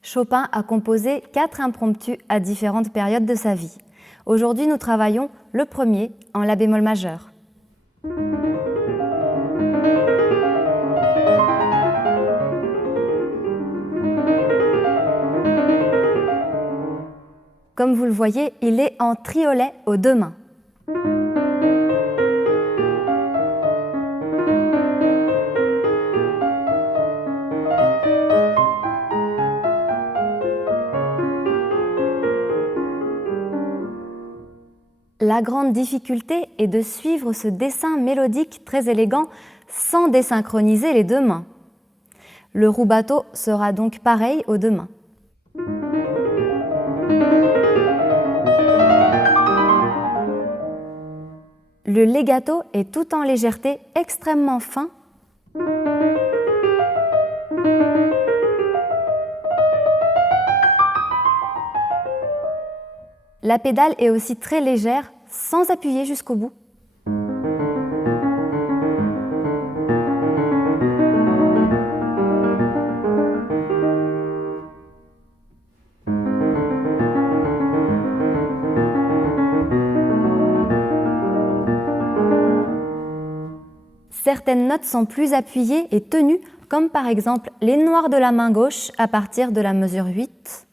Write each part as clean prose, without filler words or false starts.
Chopin a composé 4 impromptus à différentes périodes de sa vie. Aujourd'hui, nous travaillons le premier en la bémol majeur. Comme vous le voyez, il est en triolet aux 2 mains. La grande difficulté est de suivre ce dessin mélodique très élégant sans désynchroniser les 2 mains. Le rubato sera donc pareil aux 2 mains. Le legato est tout en légèreté, extrêmement fin. La pédale est aussi très légère, sans appuyer jusqu'au bout. Certaines notes sont plus appuyées et tenues, comme par exemple les noirs de la main gauche à partir de la mesure 8.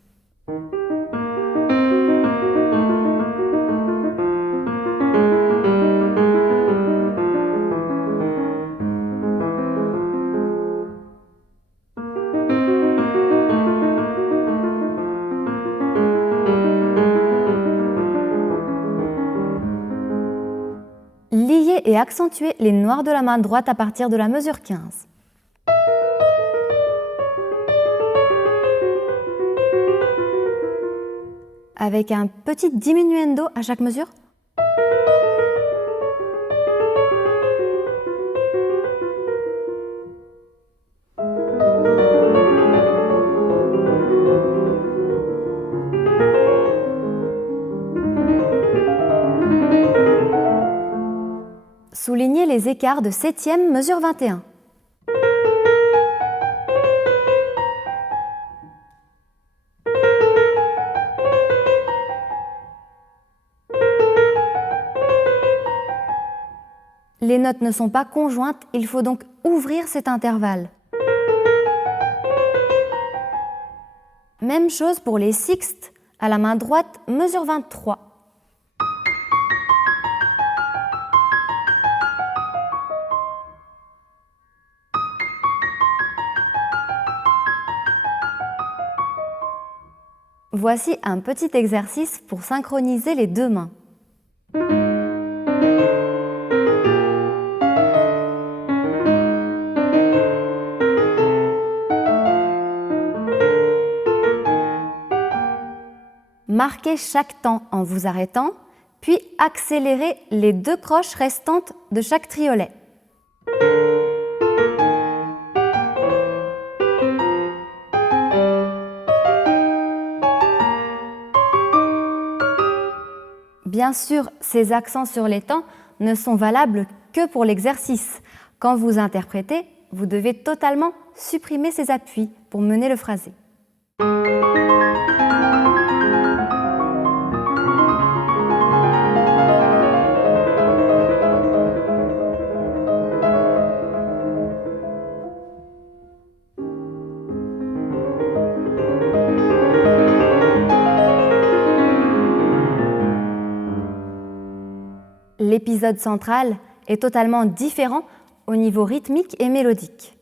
Lier et accentuer les noirs de la main droite à partir de la mesure 15. Avec un petit diminuendo à chaque mesure. Soulignez les écarts de 7e mesure 21. Les notes ne sont pas conjointes, il faut donc ouvrir cet intervalle. Même chose pour les sixtes, à la main droite, mesure 23. Voici un petit exercice pour synchroniser les 2 mains. Marquez chaque temps en vous arrêtant, puis accélérez les 2 croches restantes de chaque triolet. Bien sûr, ces accents sur les temps ne sont valables que pour l'exercice. Quand vous interprétez, vous devez totalement supprimer ces appuis pour mener le phrasé. L'épisode central est totalement différent au niveau rythmique et mélodique.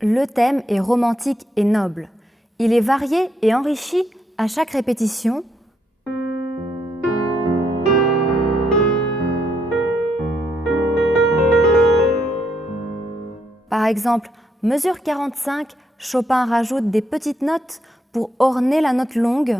Le thème est romantique et noble. Il est varié et enrichi à chaque répétition. Par exemple, mesure 45, Chopin rajoute des petites notes pour orner la note longue.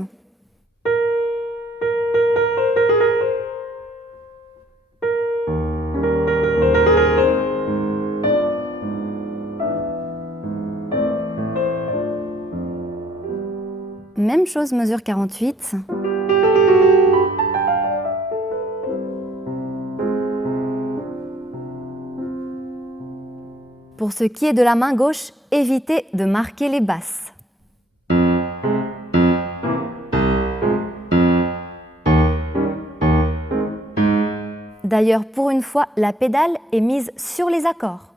Même chose, mesure 48. Pour ce qui est de la main gauche, évitez de marquer les basses. D'ailleurs, pour une fois, la pédale est mise sur les accords.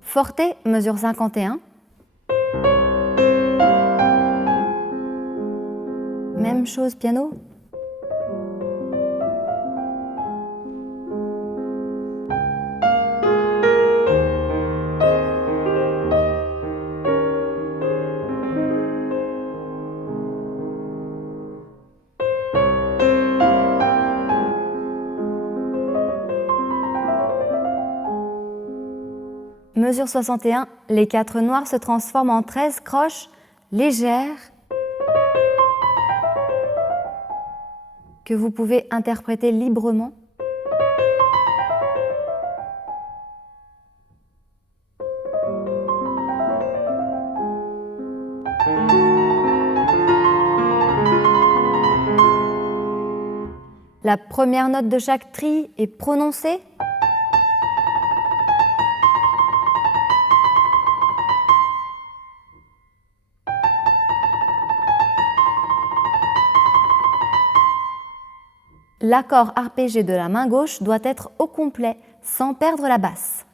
Forte, mesure 51. Même chose, piano. Mesure 61, les 4 noirs se transforment en 13 croches légères que vous pouvez interpréter librement. La première note de chaque tri est prononcée. L'accord arpégé de la main gauche doit être au complet, sans perdre la basse.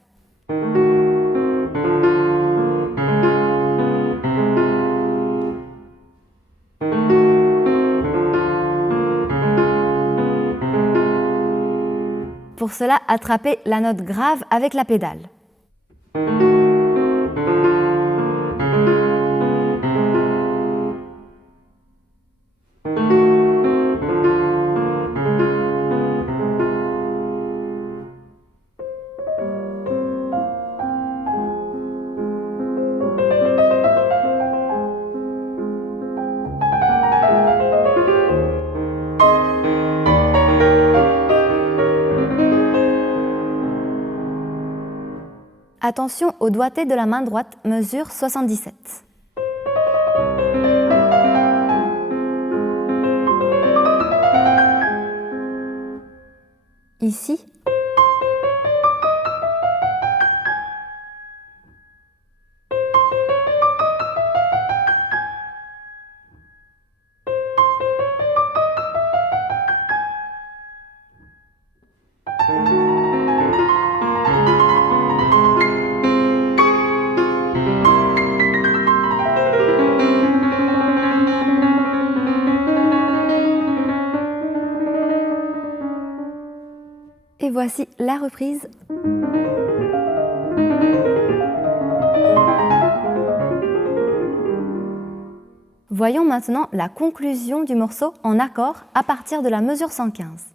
Pour cela, attrapez la note grave avec la pédale. Attention au doigté de la main droite, mesure 77. Ici. Et voici la reprise. Voyons maintenant la conclusion du morceau en accord à partir de la mesure 115.